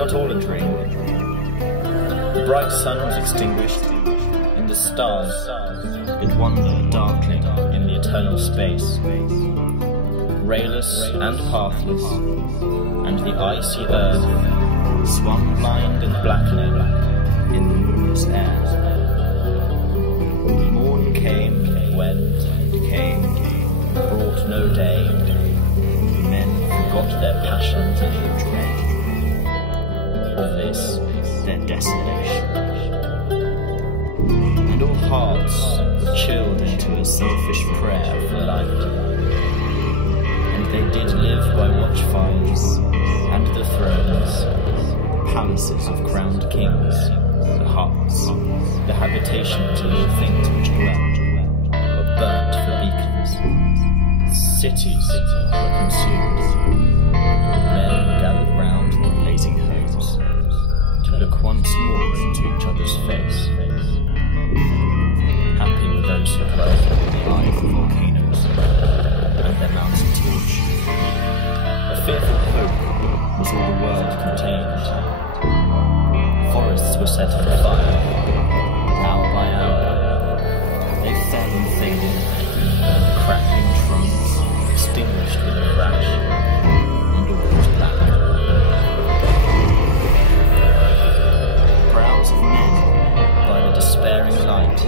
Not all a dream. The bright sun was extinguished, and the stars did wander darkling in the eternal space. Rayless and pathless, and the icy earth swung blind and blackening in the moonless air. Morn came, went, and came, brought no day. Men forgot their passions and their dread of this, their desolation. And all hearts were chilled into a selfish prayer for light. And they did live by watchfires and the thrones, the palaces of crowned kings, the huts, the habitations of all things which dwelt, were burnt for beacons. Cities were consumed. Men gathered round the blazing homes to look once more into each other's face. Happy were those who dwelt in the eye of the volcanoes and their mountain torch. A fearful hope was all the world contained. Forests were set on fire, hour by hour. They fell and faded, crackling trunks extinguished with a crash, and all was black. Brows of men, by the despairing light,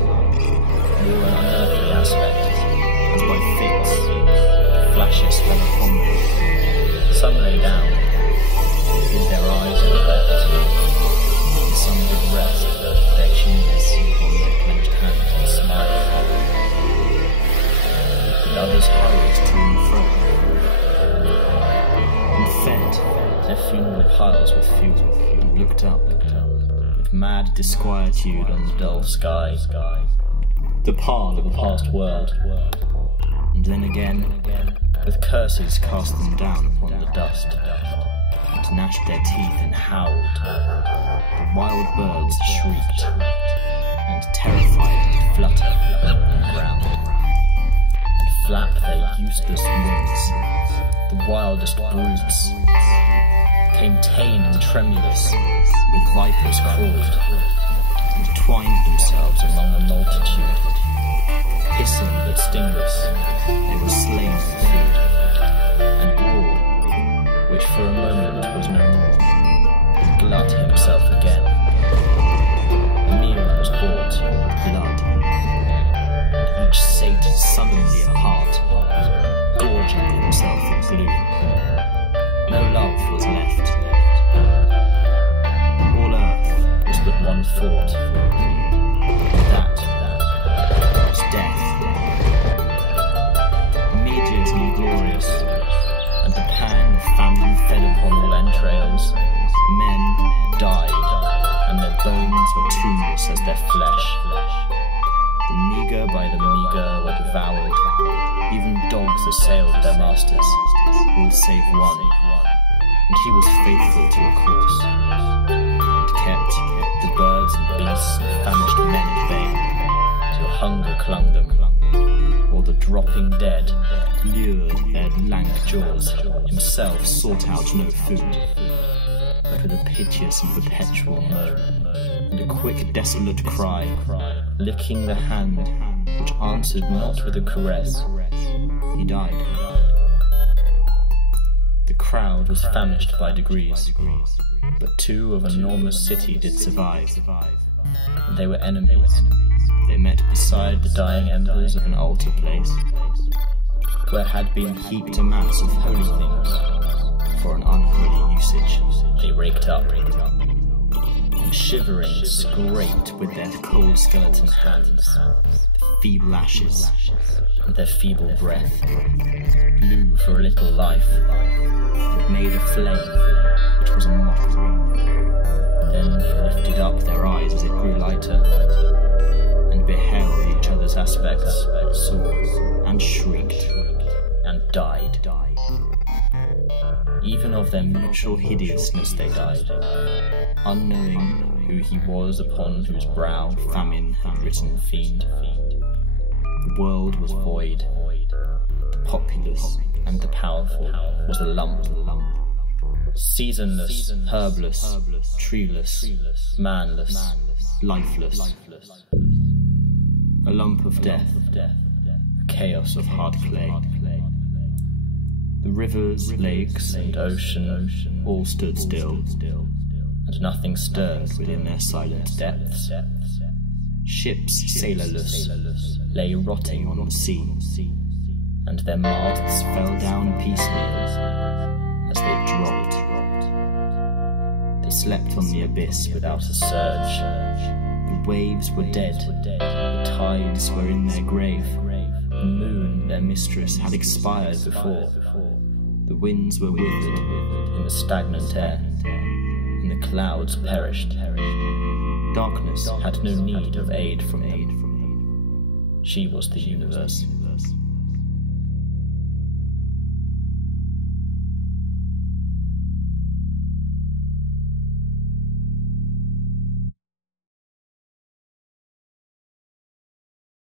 wore an unearthly aspect, as by fates, flashes fell upon them. Some lay down, with their eyes unwept, and some did rest, their chins upon their clenched hands and smiled. And others hurried to and fro, and fed their funeral piles with fuel, and looked up, with mad disquietude on the dull sky, the pall of a past world, and then again, with curses cast them down upon the dust, and gnashed their teeth and howled. The wild birds shrieked, and terrified flutter on the ground, and flap their useless wings. The wildest brutes came tame and tremulous, with vipers crawled, and twined themselves among the multitude. Hissing but stingless, they were slain for food, and war, which for a moment was no more, would glut himself again. The meal was bought with blood, and each sate sullenly apart, gorging himself in gloom. No love was left. All earth was but one thought, and that was death. Immediate and glorious, and the pang of famine fed upon all entrails. Men died, and their bones were tuneless as their flesh. The meagre by the meagre were devoured. Even dogs assailed their masters, all save one, and he was faithful to a course, and kept the birds and beasts and famished men at bay, till hunger clung them, or the dropping dead lured their lank jaws. Himself sought out no food, but with a piteous and perpetual moan, and a quick desolate cry, licking the hand which answered not with a caress, he died. The crowd was famished by degrees, but two of an enormous city did survive, and they were enemies. They met beside the dying embers of an altar place, where had been heaped a mass of holy things. For an unholy usage, they raked up, and and shivering scraped with their cold skeleton hands the feeble ashes, and their feeble breath blew for a little life, and made a flame which was a mockery. Then they lifted up their eyes as it grew lighter, and beheld each other's aspects, saw and shrieked, and died. Even of their mutual hideousness they died, unknowing who he was upon whose brow famine had written fiend. The world was void, the populous and the powerful was a lump, seasonless, herbless, treeless, manless, lifeless, a lump of death, a chaos of hard clay. The rivers, lakes, and ocean all stood still, and nothing stirred within their silent depths. Ships sailorless lay rotting on the sea, and their masts fell down piecemeal as they dropped. They slept on the abyss without a surge. The waves were dead, the tides were in their grave. The moon, their mistress, had expired before. The winds were withered in the stagnant air, and the clouds perished. Darkness had no need of aid from them. She was the universe.